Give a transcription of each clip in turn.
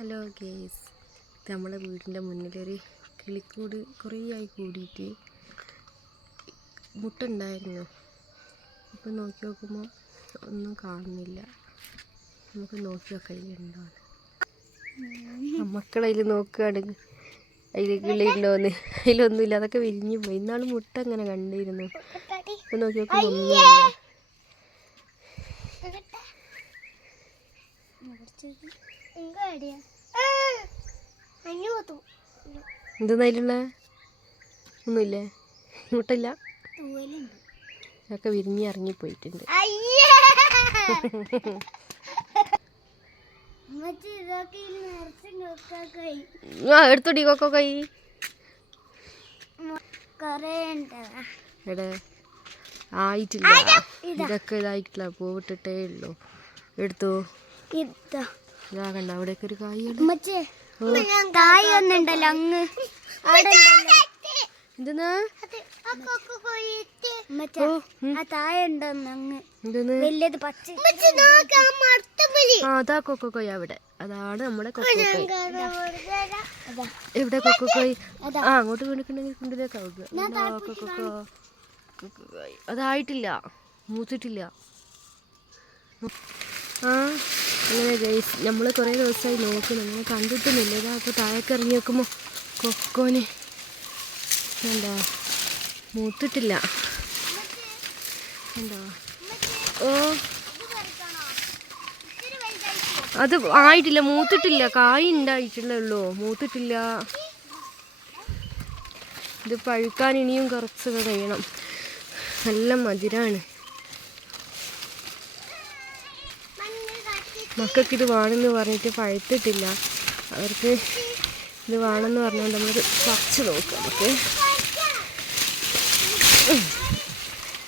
Hello guys, ഇത് നമ്മുടെ വീടിൻ്റെ മുന്നിലൊരു കിളിക്കൂട് കുറേ ആയി കൂടിയിട്ട് മുട്ട ഉണ്ടായിരുന്നു. ഇപ്പം നോക്കി നോക്കുമ്പോൾ ഒന്നും കാണുന്നില്ല. നമുക്ക് നോക്കി നോക്കാം അതിലുണ്ടോന്ന്. മക്കളതിൽ നോക്കുകയാണെങ്കിൽ അതിൽ കിളിയുണ്ടോന്ന്. അതിലൊന്നുമില്ല, അതൊക്കെ വിരിഞ്ഞു പോയി. ഇന്നാൾ മുട്ട അങ്ങനെ കണ്ടിരുന്നു. ഇപ്പം നോക്കി നോക്കുമ്പോൾ ഒന്നുമില്ല. എന്തെന്നായിലുള്ള ഒന്നുമില്ലേ? മുട്ടില്ല, ഒക്കെ വിരിഞ്ഞ് ഇറങ്ങിപ്പോയിട്ടുണ്ട്. എടുത്തോടി കൊക്കോ കൈ. എടെ ആയിട്ടില്ല, ഇതൊക്കെ ഇതായിട്ടില്ല, പൂവിട്ടിട്ടേ ഉള്ളൂ. എടുത്തോ. ഇതാ കണ്ട, അവിടെയൊക്കെ ഒരു കായ്. എന്തെന്നാ അതാ കൊക്കോക്കോയ് അവിടെ. അതാണ് നമ്മുടെ കൊക്കോക്കോയ്. എവിടെ കൊക്കോക്കോയ്? ആ, അങ്ങോട്ട് വീണിട്ടുണ്ടെങ്കിൽ കുണ്ടിലേക്കാവുക. കൊക്കോക്കോയ് അതായിട്ടില്ല, മൂത്തിട്ടില്ല. ആ അങ്ങനെ ഗൈസ്, നമ്മൾ കുറേ ദിവസമായി നോക്കുന്നു, അങ്ങനെ കണ്ടിട്ടൊന്നുമില്ല. ഇതാ അപ്പോൾ താഴേക്ക് ഇറങ്ങി നോക്കുമ്പോൾ കൊക്കോന് എന്താ മൂത്തിട്ടില്ല. എന്താ ഓ അത് ആയിട്ടില്ല, മൂത്തിട്ടില്ല. കായ് ഉണ്ടായിട്ടുള്ളേ ഉള്ളൂ, മൂത്തിട്ടില്ല. ഇത് പഴുക്കാൻ ഇനിയും കുറച്ചൊക്കെ കഴിയണം. നല്ല മധുരമാണ്. മക്കൾക്ക് ഇത് വേണമെന്ന് പറഞ്ഞിട്ട് പഴുത്തിട്ടില്ല. അവർക്ക് ഇത് വേണമെന്ന് പറഞ്ഞുകൊണ്ട് നമ്മൾ പറിച്ച് നോക്കാം. നമുക്ക്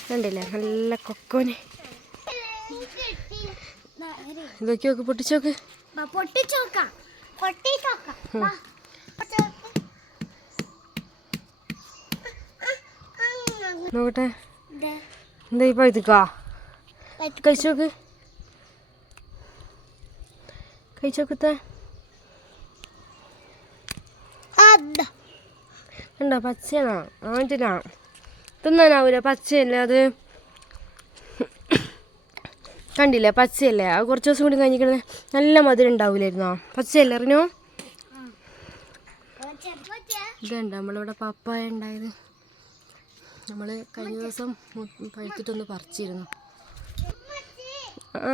കണ്ടില്ലേ, നല്ല കൊക്കോന്. ഇതൊക്കെ നോക്ക്, പൊട്ടിച്ചോക്ക്. നോക്കട്ടെ, എന്താ ഈ പഴുത്തിക്കാ? കഴിച്ചോക്ക്, കഴിച്ചോക്കത്തെ. കണ്ടോ, പച്ചയാണോ? ആയിട്ടില്ല, തിന്നാനാവൂല. പച്ചയല്ലേ അത്, കണ്ടില്ലേ, പച്ചയല്ലേ. അത് കുറച്ച് ദിവസം കൂടി കഴിഞ്ഞിട്ട് നല്ല മധുരം ഉണ്ടാവില്ലായിരുന്നോ? പച്ചയല്ലേ അറിഞ്ഞോ? ഇതുണ്ട് നമ്മളിവിടെ പപ്പായ ഉണ്ടായത്. നമ്മൾ കഴിഞ്ഞ ദിവസം പഴുത്തിട്ടൊന്ന് പറിച്ചിരുന്നു. ആ,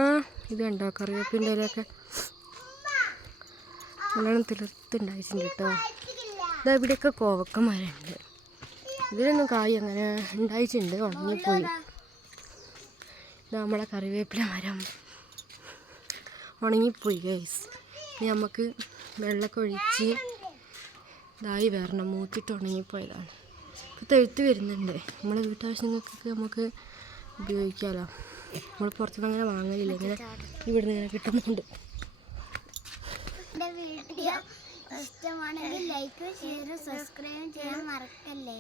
ഇത് കണ്ടോ, കറിവേപ്പിൻ്റെ ഇലയൊക്കെ നല്ലോണം തിളിർത്തുണ്ടായിട്ടുണ്ട് കേട്ടോ. ഇതാ ഇവിടെയൊക്കെ കോവക്കന്മാരുണ്ട്. ഇതിലൊന്നും കായ് അങ്ങനെ ഉണ്ടായിട്ടുണ്ട്, ഉണങ്ങിപ്പോയി. ഇതാ നമ്മളെ കറിവേപ്പില മരം ഉണങ്ങിപ്പോയി ഗൈസ്. ഇനി നമുക്ക് വെള്ളമൊക്കെ ഒഴിച്ച് ഇതായി വരണം. മൂത്തിട്ട് ഉണങ്ങിപ്പോയതാണ്. ഇപ്പോൾ തെഴുത്ത് വരുന്നുണ്ട്. നമ്മളെ വീട്ടാവശ്യങ്ങൾക്കൊക്കെ നമുക്ക് ഉപയോഗിക്കാമല്ലോ. നമ്മൾ പുറത്തുനിന്ന് അങ്ങനെ വാങ്ങലില്ല, ഇങ്ങനെ ഇവിടുന്ന് ഇങ്ങനെ കിട്ടുന്നുണ്ട്. വീഡിയോ ഇഷ്ടമാണെങ്കിൽ ലൈക്ക്, ഷെയർ, സബ്സ്ക്രൈബ് ചെയ്യാൻ മറക്കല്ലേ.